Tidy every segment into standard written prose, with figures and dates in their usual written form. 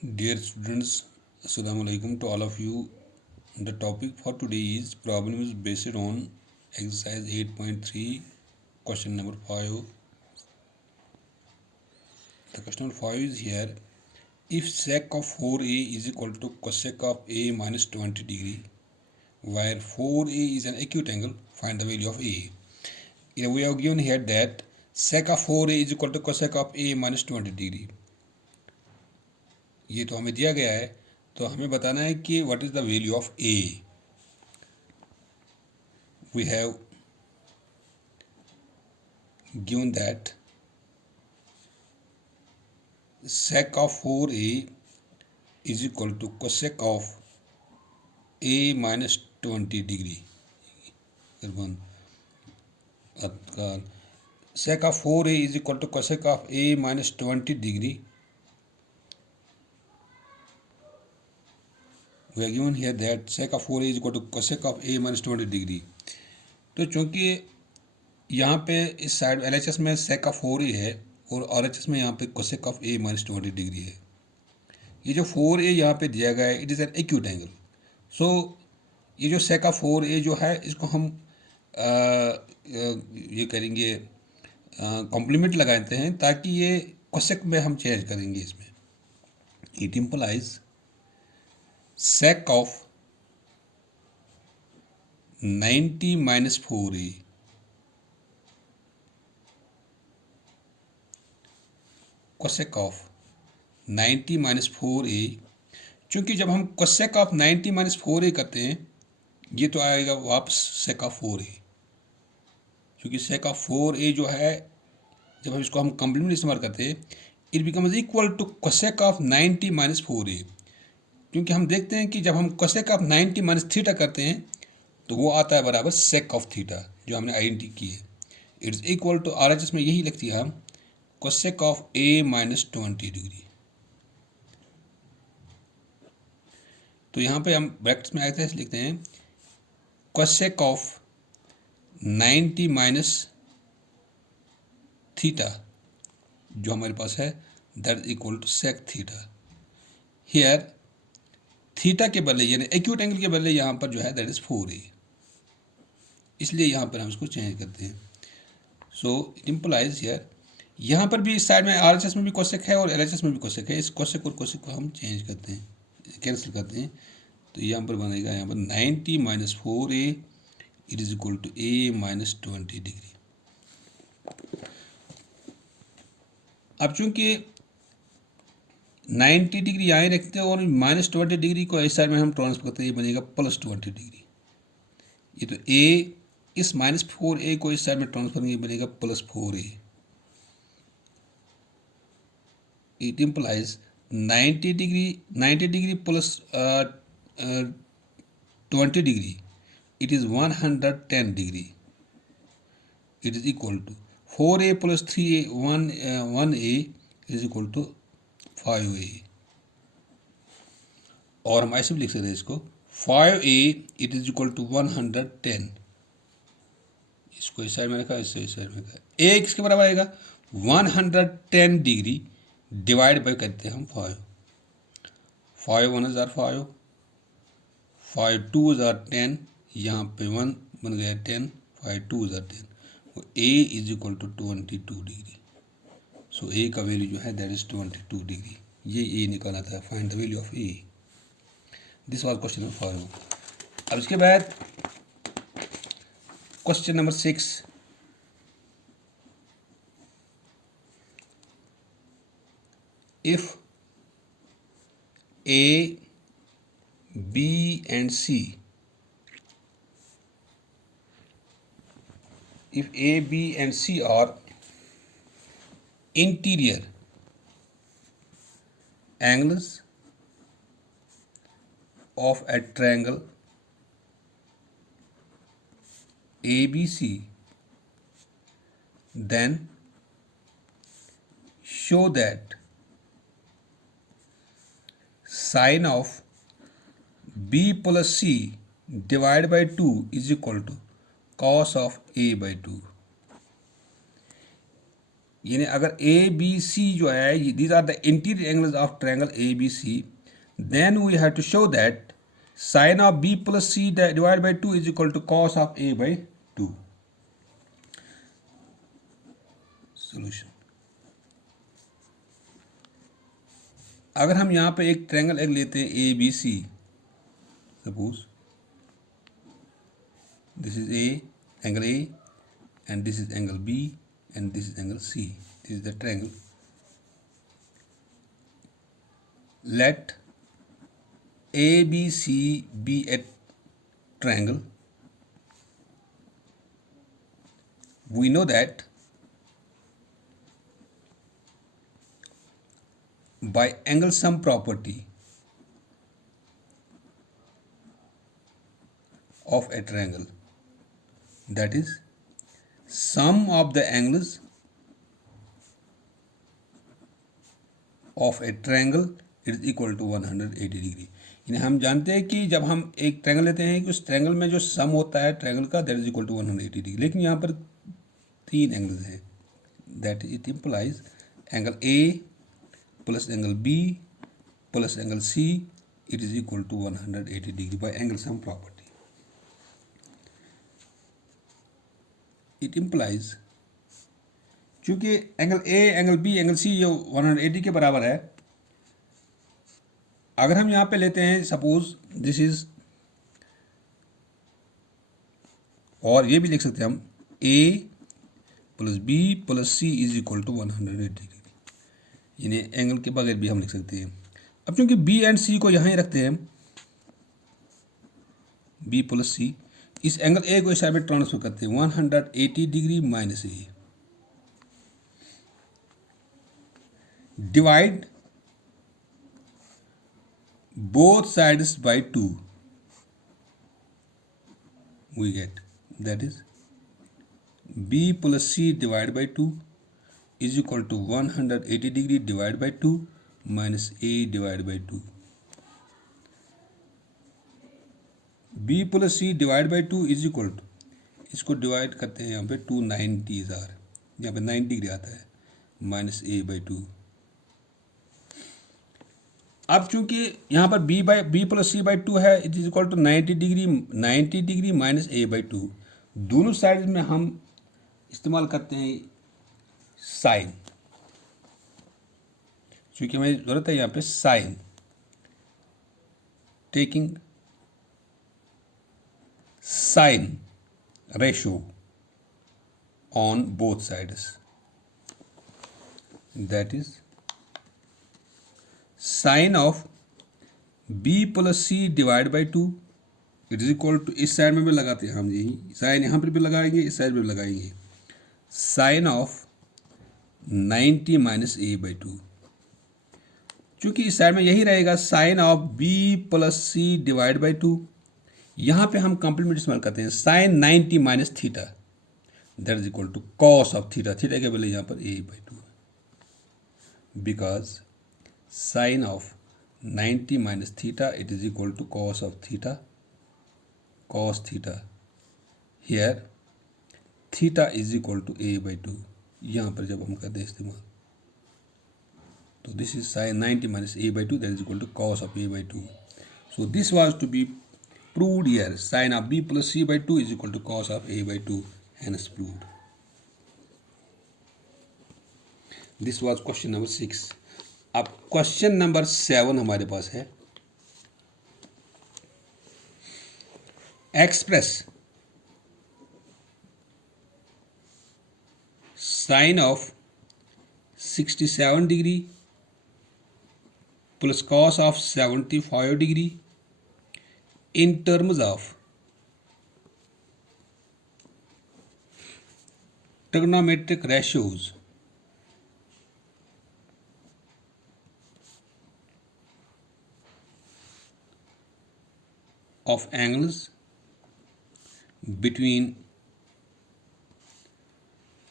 Dear students, Assalamu alaikum to all of you. The topic for today is problems based on exercise 8.3, question number 5. The question 5 is here. If sec of 4a is equal to cosec of a minus 20 degree, where 4a is an acute angle, find the value of a. We have given here that sec of 4a is equal to cosec of a minus 20 degree. ये तो हमें दिया गया है, तो हमें बताना है कि what is the value of A. We have given that sec of 4a is equal to cosec of a minus 20 degree. Sec of 4a is equal to cosec of a minus 20 degree. We are given here that sec of 4a is equal to cosec of a minus 20 degree. तो चूंकि यहाँ पे इस side LHS में sec of 4a है और RHS में यहाँ पे cosec of a minus 20 degree है. ये जो 4a यहाँ पे दिया गया है, it is an acute angle. So ये जो sec of 4a जो है, इसको हम ये करेंगे कॉम्प्लीमेंट लगाते हैं ताकि ये cosec में हम चेंज करेंगे इसमें. It implies sec of 90 minus 4a cosec of 90 minus 4a. चूंकि जब हम cosec of 90 minus 4a करते हैं, ये तो आएगा वापस sec of 4a. क्योंकि sec of 4a जो है, जब हम इसको हम कॉम्प्लीमेंट इस्तेमाल करते हैं, it becomes equal to cosec of 90 minus 4a. क्योंकि हम देखते हैं कि जब हम cosec of 90 minus थीटा करते हैं तो वो आता है बराबर sec of थीटा, जो हमने आइडेंटिटी की है. इट्स इक्वल टू RHS में यही लिखती है हम cosec of a minus 20 degree. तो यहाँ पे हम ब्रैकेट्स में ऐसे लिखते हैं cosec of 90 minus थीटा जो हमारे पास है, that is equal to sec theta. Here theta के बदले यानी एक्यूट एंगल के बदले यहाँ पर जो है दैट इज 4a, इसलिए यहाँ पर हम इसको चेंज करते हैं. सो इट इम्प्लाइज हियर, यहाँ पर भी इस साइड में RHS में भी कोसेक है और LHS में भी कोसेक है. इस कोसेक और कोसेक को हम चेंज करते हैं, कैंसिल करते हैं. तो यहाँ पर बनेगा यहाँ पर 90 minus 4a it is equal to a minus 20 degree. अब चूंकि 90 डिग्री यहाँ रखते हैं और माइनस 20 डिग्री को इस साइड में हम ट्रांसफर करते हैं, ये बनेगा प्लस 20 डिग्री. ये तो a इस माइनस 4a को इस साइड में ट्रांसफर करेंगे, बनेगा plus 4a. It implies 90 degree plus 20 degree, it is 110 degree. It is equal to 4a plus 3a 1a is equal to 5a. और हम ऐसे भी लिख सकते हैं इसको 5a it is equal to 110. इसको इस साइड में रखा, इससे इस साइड में रखा. a किसके बराबर आएगा 110 डिग्री डिवाइड बाई करते हैं हम 5. 5 1 हज़ार 5, 5 2 हज़ार 10, यहाँ पे 1 बन गया 10, 5 2 हज़ार 10. a is equal to 22 degree. So a का वैल्यू जो है दैट इज 22 डिग्री. ये a निकाला था. Find the value of a. This was question number 5. अब इसके बाद question number 6. If a, b and c, if a, b and c are interior angles of a triangle ABC, then show that sine of b plus c divided by 2 is equal to cos of a by 2. यानी अगर ए B C जो है, these are the interior angles of triangle A B C, then we have to show that sine of B plus C divide by 2 is equal to cos of A by 2. Solution. अगर हम यहाँ पे एक triangle एक लेते हैं A B C, suppose this is A, angle A, and this is angle B, and this is angle C. This is the triangle. Let ABC be a triangle. We know that by angle sum property of a triangle, that is sum of the angles of a triangle is equal to 180 degree. यानी हम जानते हैं कि जब हम एक triangle लेते हैं कि उस ट्रायंगल में जो सम होता है ट्रायंगल का, that is equal to 180 degree. लेकिन यहाँ पर 3 एंगल्स हैं, that it implies angle A plus angle B plus angle C, it is equal to 180 degree by angle sum property. It implies चूंकि angle A angle B angle C ये 180 के बराबर है, अगर हम यहाँ पे लेते हैं सपोज दिस इज, और ये भी लिख सकते हैं हम A plus B plus C is equal to 180 degree, यानी एंगल के बगैर भी हम लिख सकते हैं. अब चूंकि बी एंड सी को यहाँ ही रखते हैं, बी प्लस सी, इस एंगल ए को इस साइड में ट्रांसफर करते हैं 180 degree minus A, divide both sides by 2, we get that is b plus c divided by 2 is equal to 180 degree divided by 2 minus a divided by 2. b plus c divided by 2 is equal to, इसको divide करते हैं यहाँ पे 290 यहाँ पे 90 degree आता है, minus a by 2. अब चूंकि यहाँ पर b प्लस सी बाई 2 है, it is equal to 90 degree minus a by 2. दोनों साइड में हम इस्तेमाल करते हैं साइन, चूंकि हमें ज़रूरत है यहाँ पे sine, taking sine ratio on both sides, that is sine of b plus C divide by 2 it is equal to, इस साइड में भी लगाते हैं हम, यही साइन यहाँ पर भी लगाएंगे, इस साइड में भी लगाएंगे, sine of 90 minus a by 2. चूंकि इस साइड में यही रहेगा sine of b plus C divide by 2, यहाँ पे हम कॉम्प्लीमेंट इस्तेमाल करते हैं sine 90 minus theta, that is equal to cos of theta. Theta के बदले यहाँ पर a by 2, because sin of 90 minus theta it is equal to cos of theta, cos theta. Here theta is equal to a by 2. यहाँ पर जब हम करते हैं इस्तेमाल, तो this is sin 90 minus a by 2, that is equal to cos of a by 2. So this was to be proved here, sin of b plus c by 2 is equal to cos of a by 2, hence proved. This was question number 6. अब question number 7 हमारे पास है, express sine of 67 degree plus cos of 75 degree in terms of trigonometric ratios of angles between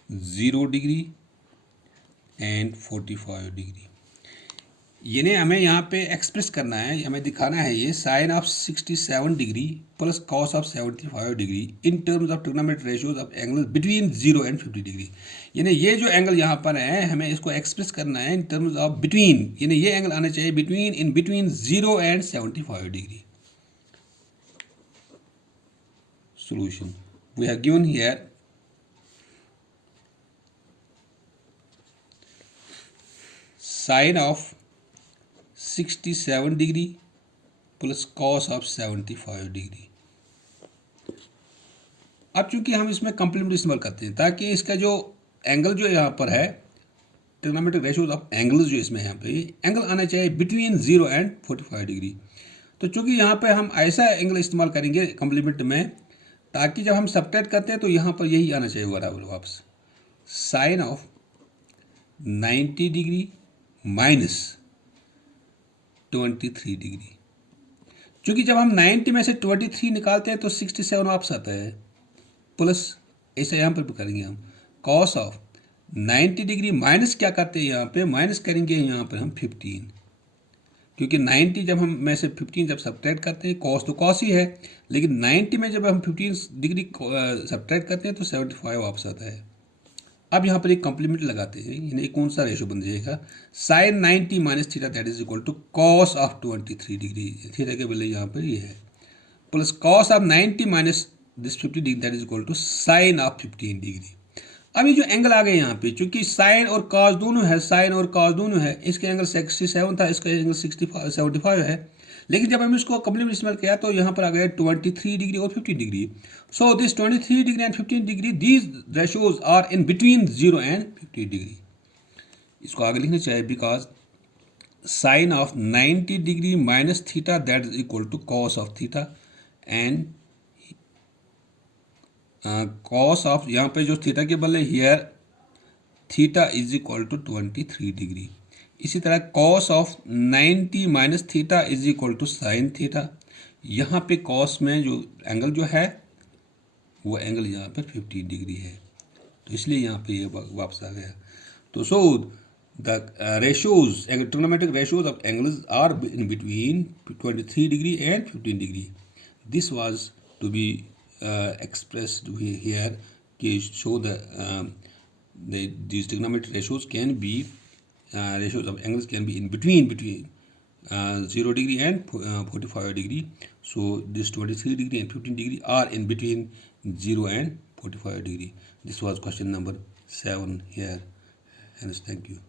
0 degree and 45 degree. यानी हमें यहाँ पे express करना है, हमें दिखाना है ये sine of 67 degree plus cos of 75 degree in terms of trigonometric ratios of angle between 0 and 50 degree. यानी ये जो एंगल यहाँ पर है हमें इसको एक्सप्रेस करना है इन टर्म्स ऑफ बिटवीन, यानी ये एंगल आना चाहिए between 0 and 75 degree. Solution, we have given here sine of 67 degree plus cos of 75 degree. अब चूंकि हम इसमें कंप्लीमेंट इस्तेमाल करते हैं ताकि इसका जो एंगल जो यहाँ पर है ट्रिग्नोमेट्रिक रेशियोज ऑफ एंगल्स जो इसमें यहाँ पे एंगल आना चाहिए बिटवीन 0 एंड 45 डिग्री। तो चूंकि यहाँ पे हम ऐसा एंगल इस्तेमाल करेंगे कंप्लीमेंट में ताकि जब हम सब्ट्रैक्ट करते हैं तो यहाँ पर यही आना चाहिए बराबर वापस sine of 90 degree minus 23 degree. क्योंकि जब हम 90 में से 23 निकालते हैं तो 67 वापस आता है प्लस ऐसा यहाँ पर भी करेंगे हम कॉस ऑफ 90 डिग्री माइनस क्या करते हैं यहाँ पे माइनस करेंगे यहाँ पर हम 15, क्योंकि 90 जब हम में से 15 जब सब्ट्रैक्ट करते हैं कॉस तो कॉस ही है, लेकिन 90 में जब हम 15 डिग्री सब्ट्रैक्ट करते हैं तो 75 वापस आता है। अब यहाँ पर एक कॉम्प्लीमेंट लगाते हैं, यानी कौन सा रेशो बन जाएगा sine 90 minus theta that is equal to cos of 23 degree. Theta के बदले यहाँ पर ये है plus cos of 90 minus this 50 degree that is equal to sine of 15 degree. अब ये जो एंगल आ गए यहाँ पे चूंकि साइन और कॉस दोनों है, साइन और कॉस दोनों है, इसके एंगल 67 था, इसका एंगल 75 है, लेकिन जब हम इसको कंप्लीमेंट इस्तेमाल किया तो यहाँ पर आ गया 23 डिग्री और 15 degree. So this 23 degree and 15 degree these ratios are in between 0 and 50 degree. इसको आगे लिखना चाहिए because sine of 90 degree minus theta that is equal to cos of theta and cos of यहाँ पे जो थीटा के बदले here theta is equal to 23 degree. इसी तरह cos of 90 minus theta is equal to sine theta. यहाँ पे cos में जो एंगल जो है वो एंगल यहाँ पे 50 डिग्री है, तो इसलिए यहाँ पे ये वापस आ गया। तो so the ratios trigonometric ratios of angles are in between 23 degree and 15 degree. This was to be expressed here to show these trigonometric ratios can be ratios of angles can be in between 0 degree and 45 degree. So this 23 degree and 15 degree are in between 0 and 45 degree. This was question number 7 here, and thank you.